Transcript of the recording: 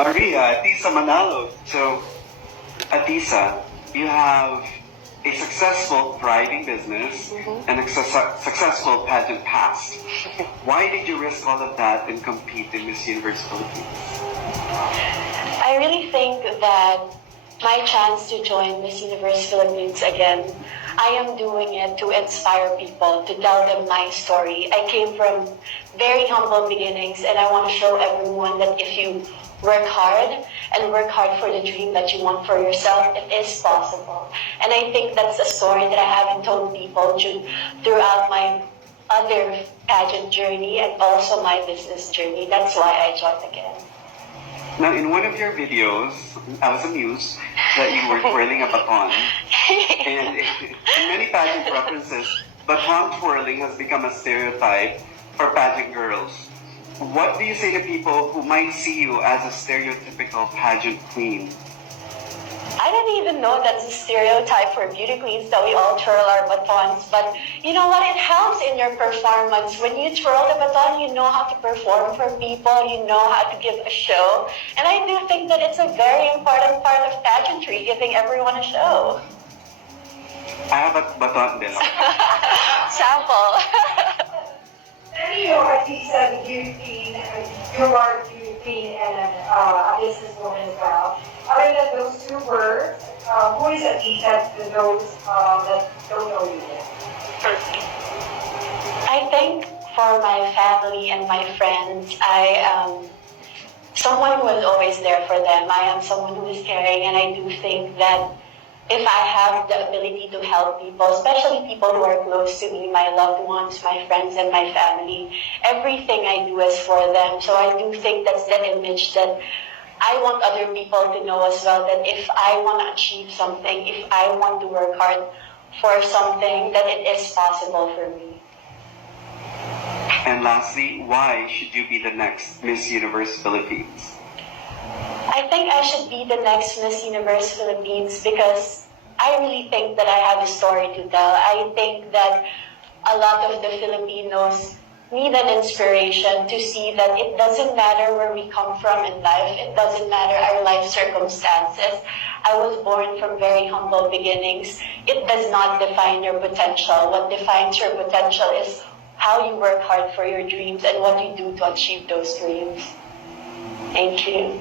Maria, Atisa Manalo. So, Atisa, you have a successful thriving business and a successful pageant past. Why did you risk all of that and compete in Miss Universe Philippines? I really think that my chance to join Miss Universe Philippines again, I am doing it to inspire people, to tell them my story. I came from very humble beginnings, and I want to show everyone that if you work hard and work hard for the dream that you want for yourself, it is possible. And I think that's a story that I haven't told people throughout my other pageant journey and also my business journey. That's why I joined again. Now, in one of your videos, I was amused that you were twirling a baton. And in many pageant references, baton twirling has become a stereotype for pageant girls. What do you say to people who might see you as a stereotypical pageant queen? I don't even know that's a stereotype for beauty queens that we all twirl our batons. But you know what? It helps in your performance. When you twirl the baton, you know how to perform for people. You know how to give a show. And I do think that it's a very important part of pageantry, giving everyone a show. I have a baton din. Sample. You are Atisa, the beauty queen, you are a beauty queen and a businesswoman as well. Other than those two words, who is Atisa to those that don't know you yet? I think for my family and my friends, I am someone who is always there for them. I am someone who is caring, and I do think that if I have the ability to help people, especially people who are close to me, my loved ones, my friends, and my family, everything I do is for them. So I do think that's the image that I want other people to know as well, that if I want to achieve something, if I want to work hard for something, that it is possible for me. And lastly, why should you be the next Miss Universe Philippines? I think I should be the next Miss Universe Philippines because I really think that I have a story to tell. I think that a lot of the Filipinos need an inspiration to see that it doesn't matter where we come from in life. It doesn't matter our life circumstances. I was born from very humble beginnings. It does not define your potential. What defines your potential is how you work hard for your dreams and what you do to achieve those dreams. Thank you.